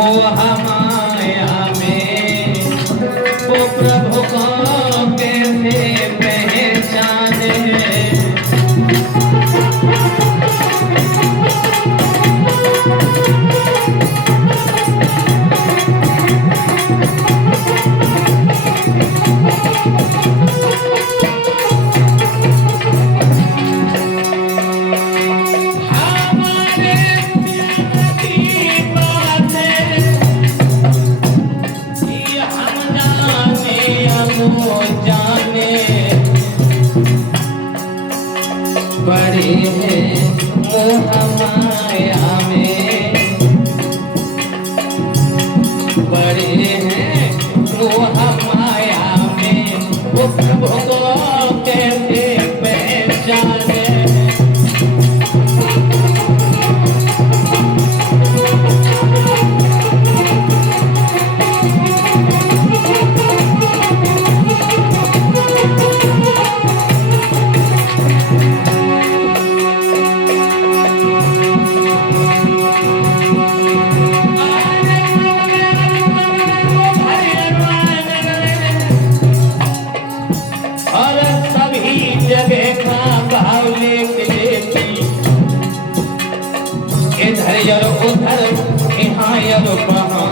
मोह माया में वो प्रभु को कैसे पहचाने। बड़े हैं मोह माया में, बड़े हैं मोह माया में वो प्रभु को कैसे पहचाने। इधर उधर यहाँ वहाँ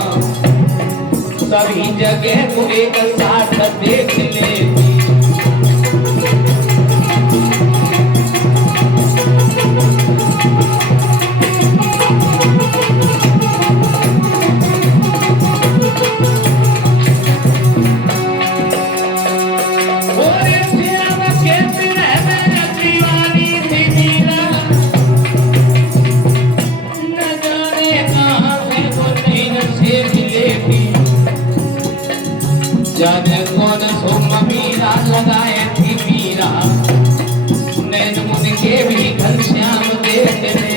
सभी जगह को एक साथ देख लेती। जाने कौन सो मीरा लगाए थी मीरा, नैन मुन के भी घनश्याम देखने।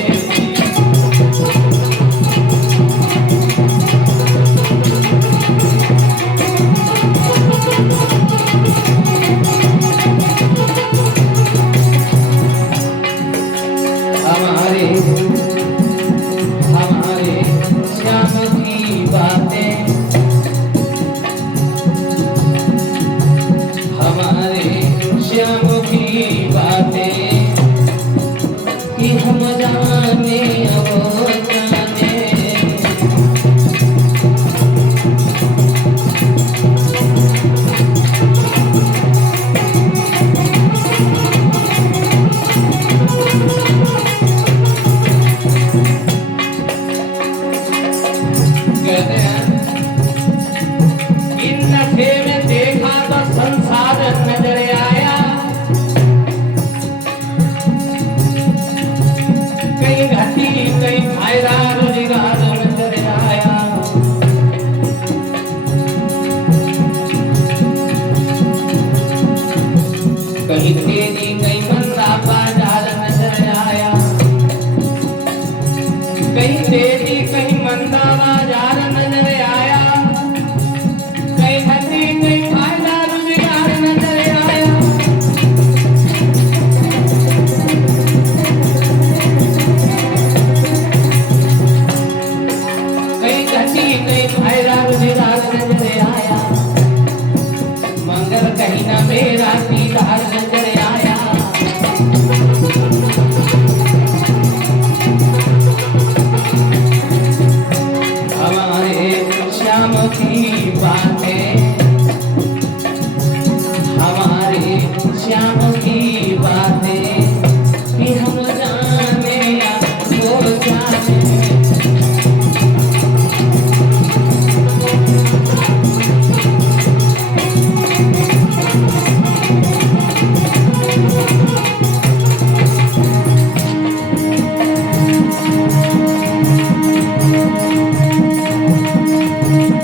हमारे हमारे श्याम की बातें, श्याम की बातें कि हम जाने वो जाने। कहते हैं इन नशे में देखा तो संसार नजर आया, कहीं घटी कहीं फायदा रोजगार नजर आया। कहीं तेजी कहीं मंदा बाजार नजर आया, कहीं तेजी कहीं मंदा बाजार नजर आया, कहीं घटी कहीं फायदा रोजगार नजर आया। कहीं फायदा रोजगार नजर आया, मगर कहीं ना मेरा दीदार नजर आया। हमारे श्याम की बातें, हमारे श्याम की बातें कि हम जाने या वो जाने।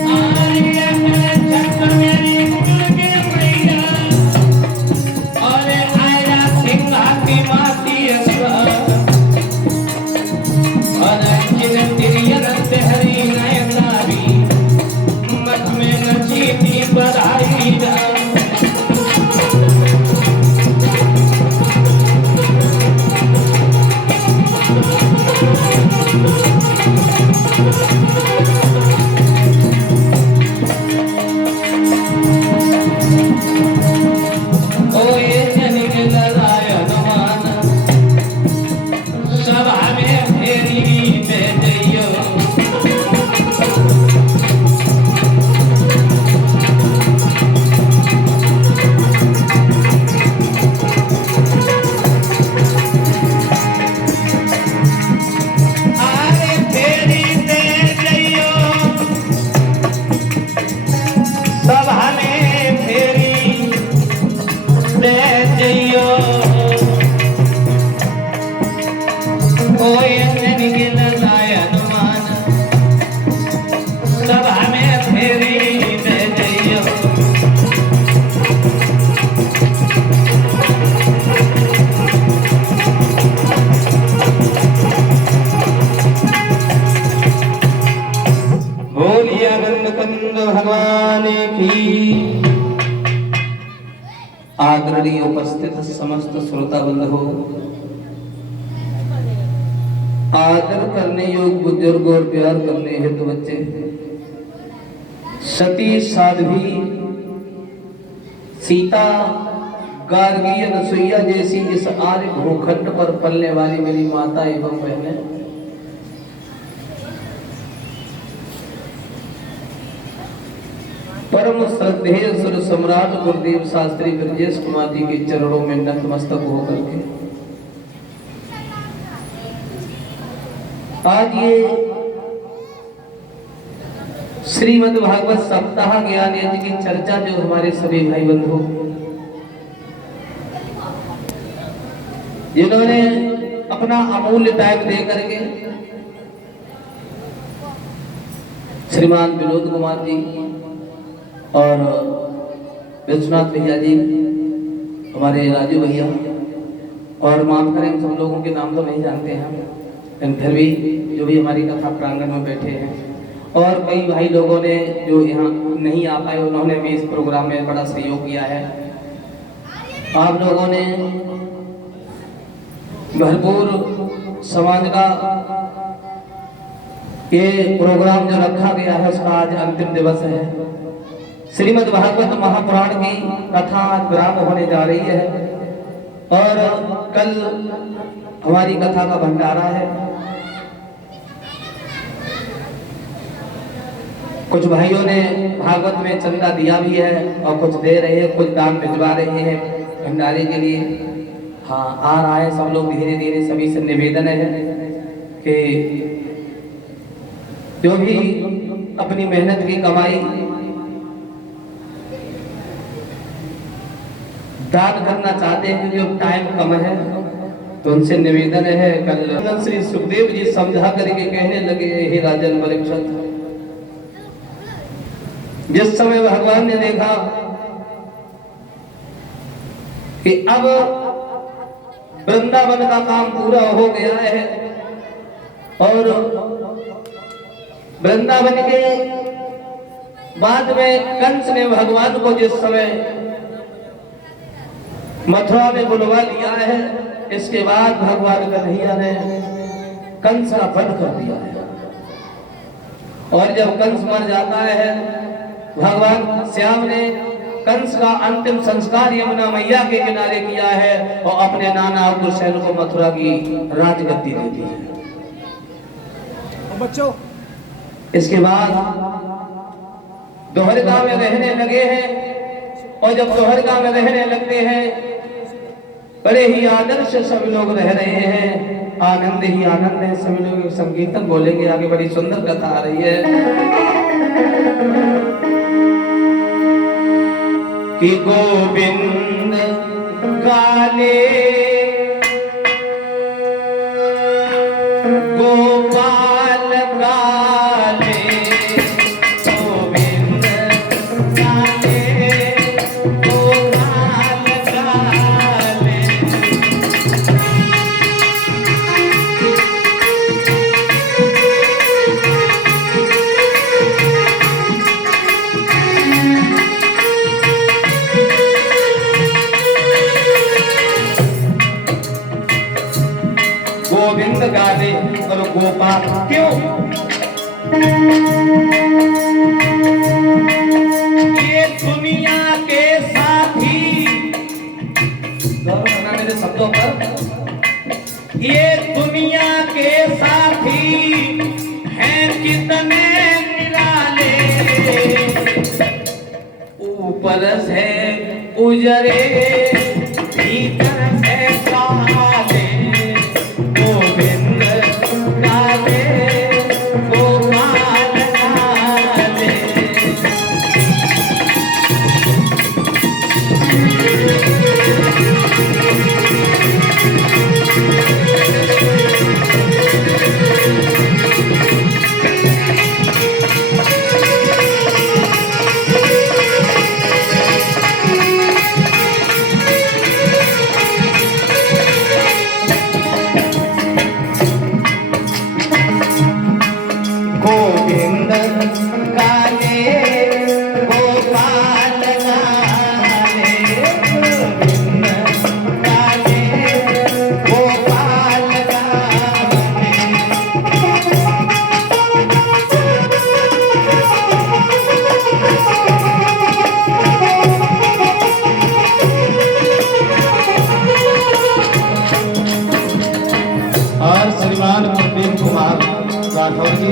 आर्य बोलिए आनंद कंद भगवान की। आदरणीय उपस्थित समस्त श्रोता बंधु, आदर करने योग्य बुजुर्ग और प्यार करने हेतु बच्चे, सती साध्वी सीता गार्गी अनसुईया जैसी इस आर्य भूखंड पर पलने वाली मेरी माता एवं बहनें, परम श्रद्धेय सुर सम्राट गुरुदेव शास्त्री ब्रजेश कुमार जी के चरणों में नतमस्तक होकर के आज ये श्रीमद् भागवत सप्ताह ज्ञान यज्ञ की चर्चा जो हमारे सभी भाई बंधु जिन्होंने अपना अमूल्य टाइम दे करके श्रीमान विनोद कुमार जी और विश्वनाथ भैया जी, हमारे राजू भैया, और माफ करें सब लोगों के नाम तो नहीं जानते हैं, लेकिन फिर भी जो भी हमारी कथा प्रांगण में बैठे हैं, और कई भाई लोगों ने जो यहाँ नहीं आ पाए उन्होंने भी इस प्रोग्राम में बड़ा सहयोग किया है। आप लोगों ने भरपूर समाज का ये प्रोग्राम जो रखा गया है उसका आज अंतिम दिवस है। श्रीमद् भागवत महापुराण की कथा आज विराम होने जा रही है और कल हमारी कथा का भंडारा है। कुछ भाइयों ने भागवत में चंदा दिया भी है और कुछ दे रहे हैं, कुछ दान भिजवा रहे हैं भंडारे के लिए। हाँ, आ रहा है सब लोग धीरे धीरे। सभी से निवेदन है कि जो भी अपनी मेहनत की कमाई दान करना चाहते हैं, जो टाइम कम है, तो उनसे निवेदन है। कल श्री सुखदेव जी समझा करके कहने लगे, हे राजन परीक्षित, जिस समय भगवान ने देखा कि अब वृंदावन का काम पूरा हो गया है और वृंदावन के बाद में कंस ने भगवान को जिस समय मथुरा में बुलवा लिया है, इसके बाद भगवान कन्हैया ने कंस का वध कर दिया है। और जब कंस मर जाता है, भगवान श्याम ने कंस का अंतिम संस्कार यमुना मैया के किनारे किया है और अपने नाना अग्रसेन को मथुरा की राजगद्दी दे दी है। बच्चों, इसके बाद दोहरगा में रहने लगे हैं और जब दोहरगा में रहने लगते हैं, बड़े ही आदर से सभी लोग रह रहे हैं, आनंद ही आनंद है। सभी लोग संकीर्तन बोलेंगे आगे, बड़ी सुंदर कथा आ रही है कि गोविंद गाले गोपाल गाले, गोविंद गाले गोपाल गाले। गोविंद गाले और गोपाल क्यों? ये दुनिया के साथी, गौर करना मेरे शब्दों पर, ये दुनिया के साथी हैं कितने निराले, ऊपर से उजरे भीतर से काले, गोविंद गाले गोपाल गाले।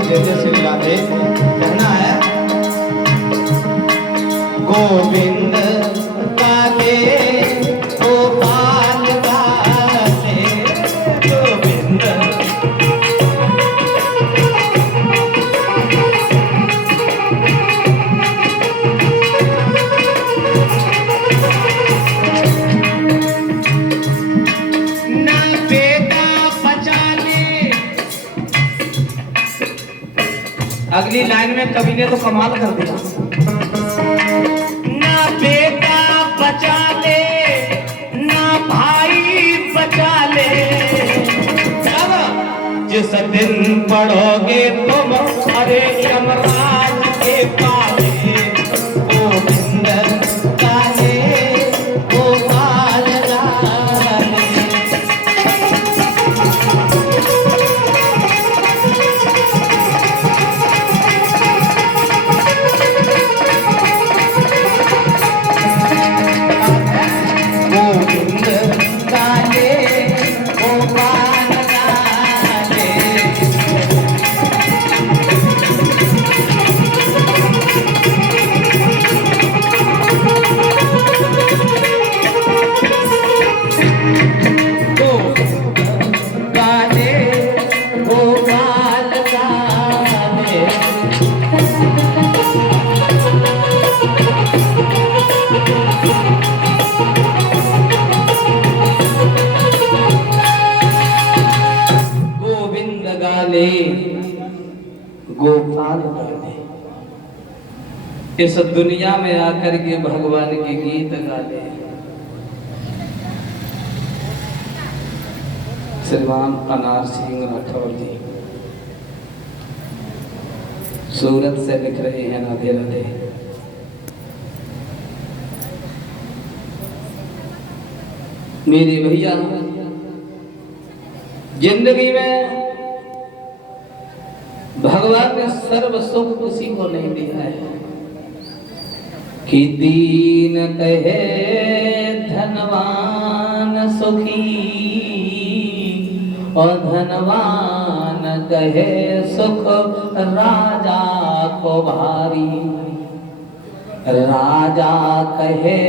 जय जय श्री राधे कहना है। गोविंद गाते गोपाल गाते गोविंद अगली लाइन में कवि ने तो कमाल कर दिया। ना बेटा बचा ले ना भाई बचा ले, जिस दिन पढ़ोगे तुम अरे यमराज के पाले। गोविंद गाले गोपाल गाले। गोपाल गाले, इस दुनिया में आकर के भगवान के गीत गाले। श्रीमान अनार सिंह राठौर जी सूरत से लिख रहे हैं राधे राधे। मेरे भैया जिंदगी में भगवान ने सर्व सुख किसी को नहीं दिया है कि दीन कहे धनवान सुखी और धनवान कहे सुख राजा को भारी। राजा कहे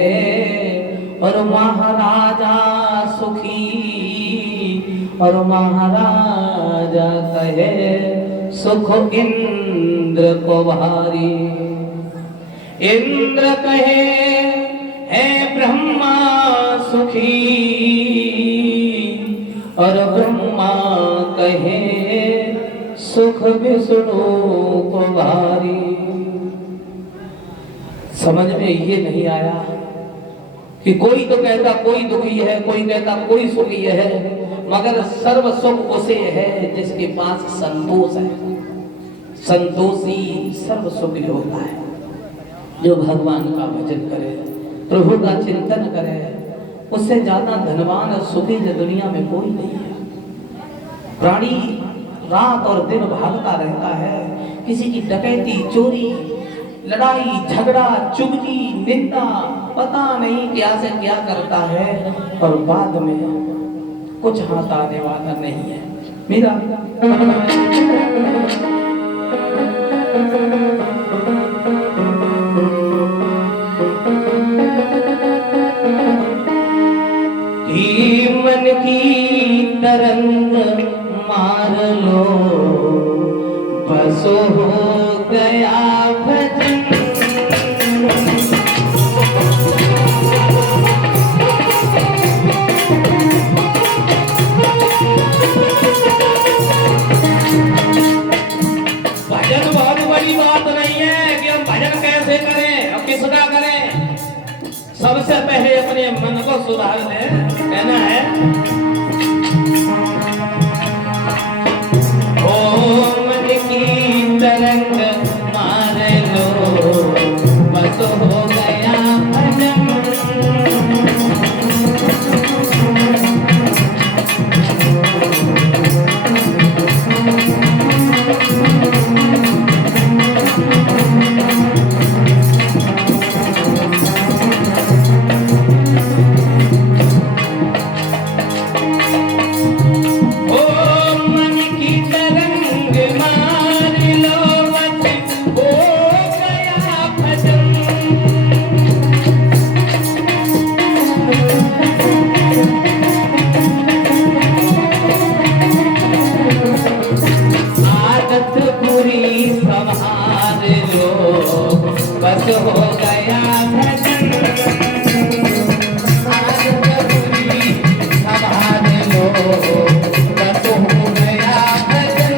और महाराजा सुखी और महाराजा कहे सुख इंद्र को भारी। इंद्र कहे है ब्रह्मा सुखी और ब्रह्मा कहे सुख विष्णु को भारी। समझ में ये नहीं आया कि कोई तो कहता कोई दुखी है, कोई कहता कोई सुखी है, मगर सर्व सुख उसे है जिसके पास संतोष है। संतोषी सर्व सुखी होता है जो भगवान का भजन करे, प्रभु का चिंतन करे। उससे ज्यादा धनवान और सुखी दुनिया में कोई नहीं है। प्राणी रात और दिन भागता रहता है, किसी की डकैती, चोरी, लड़ाई, झगड़ा, चुगली, निंदा, पता नहीं क्या से क्या करता है और बाद में कुछ हाथ आने वाला नहीं है। मेरा मन की तरंग मार लो बस हो गया भजन। भजन बहुत बड़ी बात नहीं है कि हम भजन कैसे करें और किसका करें। सबसे पहले अपने मन को सुधार लें। कहना है ओ मन की तरंग मार लो बस हो गया भजन। बस हो गया भजन आज जरूरी संभाल लो बस हो गया भजन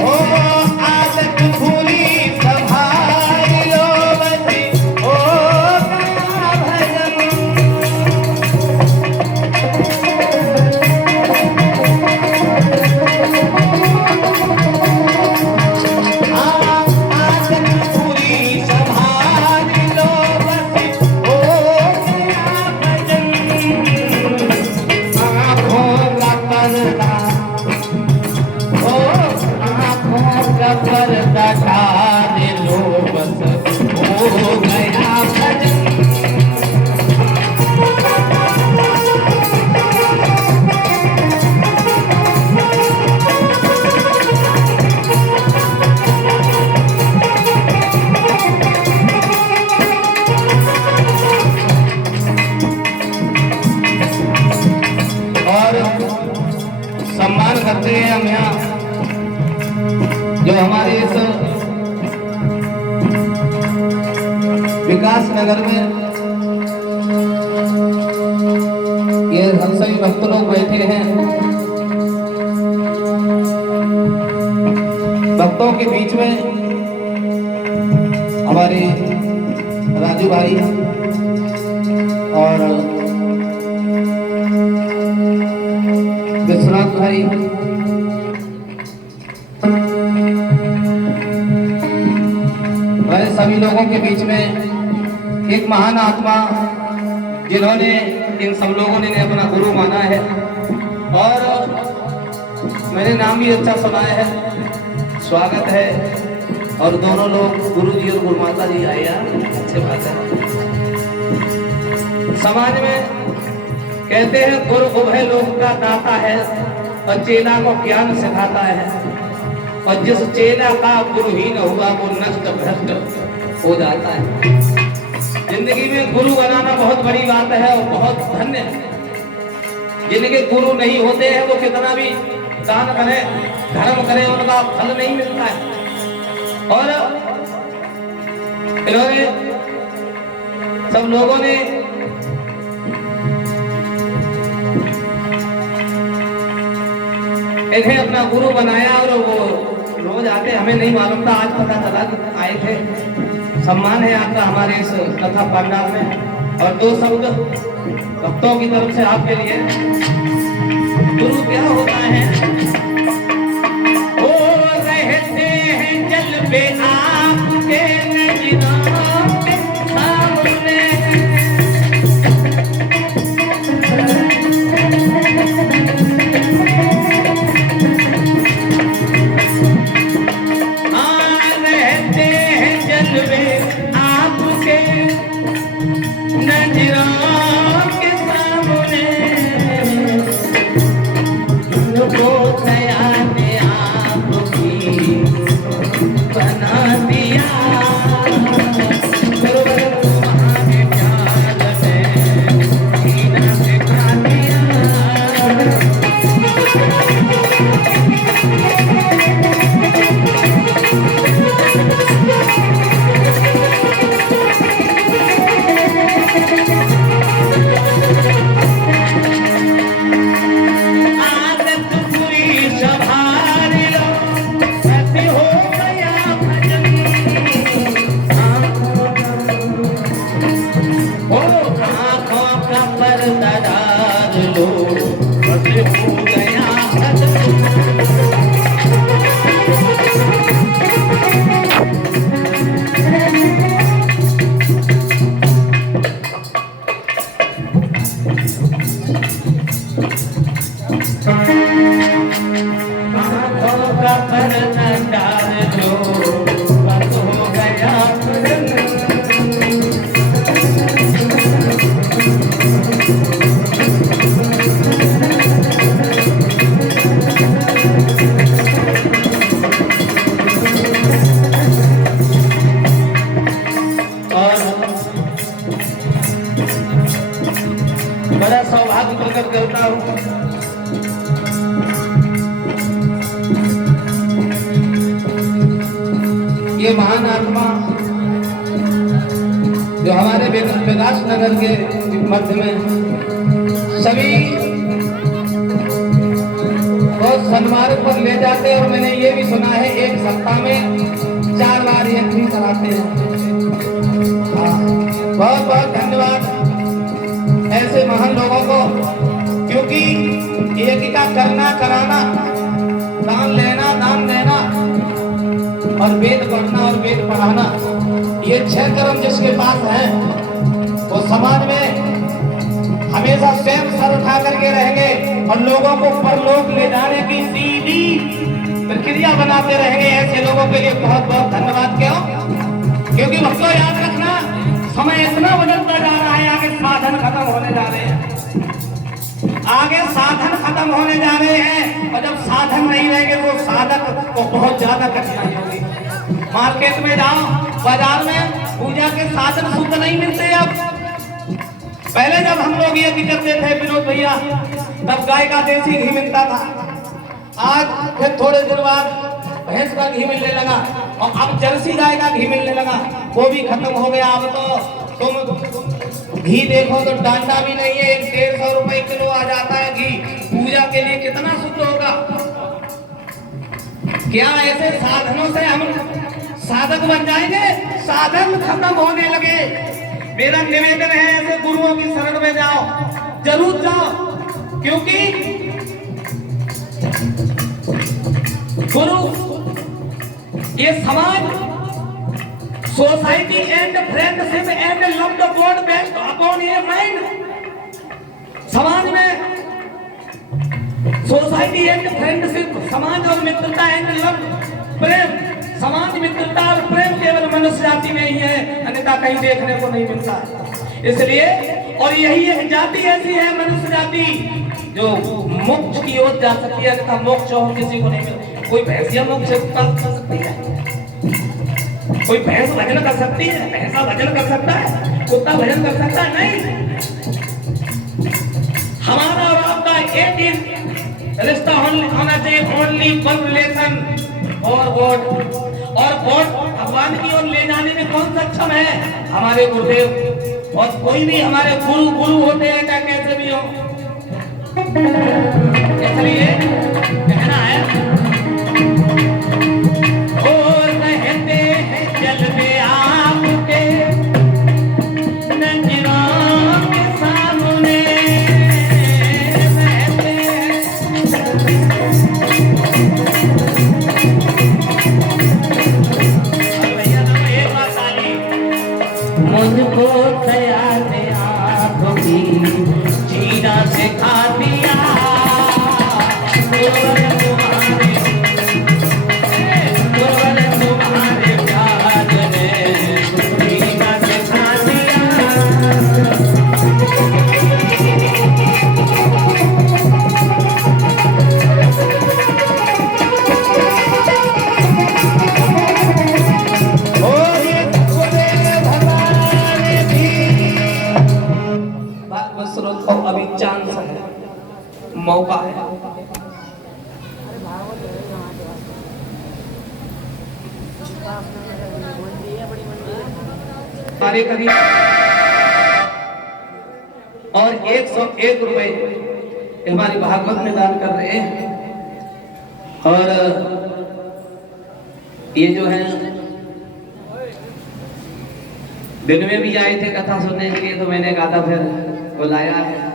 ओ आदत भूली संभाल लो बसी ओ गया भजन आदत भूली संभाल लो बसी ओ गया भजन आँखों का पर्दा ओ आँखों का पर्दा डाल लो बस हो गया भजन और सम्मान करते हैं हम यहाँ जो हमारे इस विकास नगर में ये हम सभी भक्त लोग बैठे हैं भक्तों के बीच में हमारे राजू भाई और विश्वनाथ भाई हमारे सभी लोगों के बीच में एक महान आत्मा जिन्होंने इन सब लोगों ने अपना गुरु माना है और मेरे नाम भी अच्छा सुनाया है स्वागत है और दोनों लोग गुरु जी और गुरु माता जी आए यार अच्छी बात है समाज में कहते हैं गुरु उभय लोक का दाता है और चेला को ज्ञान सिखाता है और जिस चेला का गुरु ही न हुआ वो नष्ट भ्रष्ट हो जाता है। जिंदगी में गुरु बनाना बहुत बड़ी बात है और बहुत धन्य है। जिनके गुरु नहीं होते हैं वो कितना भी दान करे धर्म करे उनका फल नहीं मिलता है। और इन्होंने सब लोगों ने इन्हें अपना गुरु बनाया और वो रोज आते हमें नहीं मालूम था आज पता चला कि आए थे। सम्मान है आपका हमारे इस कथा पंडाल में और दो शब्द भक्तों की तरफ से आपके लिए। गुरु क्या होता है? ओ रहते हैं जल पे आपके नजरों के सामने नजरों के सामने ये महान आत्मा जो हमारे विकास नगर के मध्य में सभी बहुत सन्मार्ग पर ले जाते हैं। और मैंने ये भी सुना है एक सप्ताह में 4 बार यज्ञ कराते हैं। बहुत बहुत धन्यवाद ऐसे महान लोगों को, क्योंकि यज्ञ का करना कराना, दान लेना दान देना और वेद पढ़ना और वेद पढ़ाना, ये 6 कर्म जिसके पास है वो समाज में हमेशा स्वयं सर उठा करके रहेंगे और लोगों को परलोक ले जाने की सीधी प्रक्रिया बनाते रहेंगे। ऐसे लोगों के लिए बहुत बहुत धन्यवाद। क्यों? क्योंकि भक्तों याद रखना, समय इतना बदलता जा रहा है, आगे साधन खत्म होने जा रहे हैं, आगे साधन खत्म होने जा रहे हैं। और जब साधन नहीं रहेंगे तो साधक को बहुत ज्यादा कठिनाई होगी। मार्केट में जाओ, बाजार में पूजा के साधन शुद्ध नहीं मिलते। अब पहले जब हम लोग ये करते थे विनोद भैया, तब गाय का देसी घी मिलता था। आज फिर थोड़े दिन बाद भैंस का घी मिलने लगा और अब जर्सी गाय का घी मिलने लगा, वो भी खत्म हो गया। अब तो तुम घी देखो तो डांडा भी नहीं है, 150 रुपए किलो आ जाता है घी। पूजा के लिए कितना शुद्ध होगा। क्या ऐसे साधनों से हम साधक बन जाएंगे? साधन खत्म होने लगे। मेरा निवेदन है ऐसे गुरुओं की शरण में जाओ, जरूर जाओ, क्योंकि गुरु ये समाज, society and friendship and love the God best upon a mind. समाज में सोसाइटी एंड फ्रेंडशिप, समाज और मित्रता एंड लव प्रेम, समाज मित्रता और प्रेम केवल मनुष्य जाति में ही है, अन्यथा कहीं देखने को नहीं मिलता। इसलिए और यही एक जाति ऐसी है मनुष्य जाति जो मोक्ष की ओर जा सकती है, अन्यथा मोक्ष और किसी को नहीं मिलता। कोई भैंसिया मोक्ष प्राप्त कर सकती है? कोई भैंस भजन कर सकती है? भैंसा भजन कर सकता है? कुत्ता भजन कर सकता है? नहीं। हमारा और आपका एक ही रिश्ता होना चाहिए, ओनली वन रिलेशन और गॉड। और गॉड भगवान की ओर ले जाने में कौन सक्षम है? हमारे गुरुदेव। और कोई भी हमारे गुरु गुरु होते हैं, क्या कैसे भी हो। इसलिए कहना है, और रहते हैं जल में आपके नजरों के सामने, रहते मुझको तैयार आँखों की जीना सिखा दिया तुम्हारे प्यार ने जीना सिखा दिया। अभी चांस है, मौका है। हमारे करीब और 101 रुपए हमारी भागवत में दान कर रहे हैं। और ये जो है दिन में भी आए थे कथा सुनने के लिए, तो मैंने कहा था फिर बुलाया है।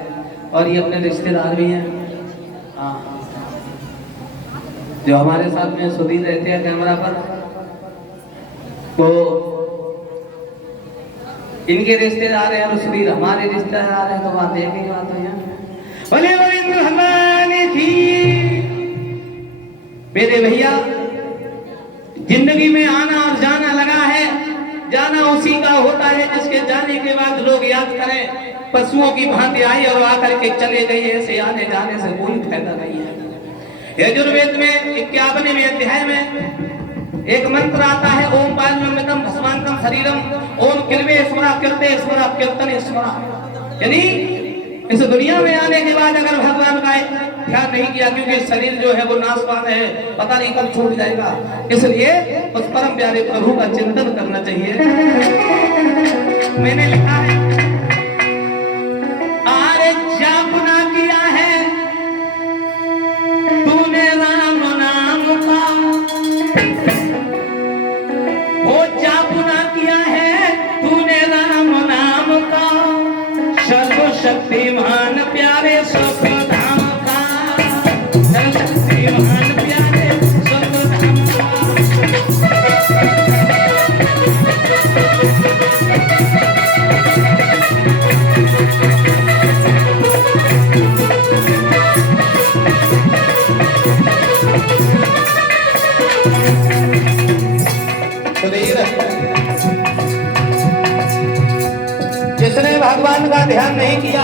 और ये अपने रिश्तेदार भी हैं, हाँ, जो हमारे साथ में सुधीर रहते हैं कैमरा पर, वो इनके रिश्तेदार हैं और सुधीर हमारे रिश्तेदार हैं। तो बात एक ही बात है। बोले भगवान की मेरे भैया, जिंदगी में आना और जाना लगा है। जाना उसी का होता है जिसके जाने के बाद लोग याद करें पशुओं की भांति आई और आकर के चले गई। ऐसे आने जाने से कोई फायदा नहीं है। यजुर्वेद में 51वें अध्याय में एक मंत्र आता है, ओम पालमृतम भस्मांतम शरीरम, ओम किल्वे स्मरा कीर्ते स्मरा कीर्तन स्मरा। यानी इस दुनिया में आने के बाद अगर भगवान का ध्यान नहीं किया, क्योंकि शरीर जो है वो नाशवान है, पता नहीं कब छूट जाएगा। इसलिए उस परम प्यारे प्रभु का चिंतन करना चाहिए। मैंने लिखा है, अरे जापना किया है तूने राम नाम का, वो जापना किया है तूने राम नाम का, सर्वशक्तिमान प्यारे स्वधाम का, सर्वशक्तिमान प्यारे स्वधाम का। जिसने भगवान का ध्यान नहीं किया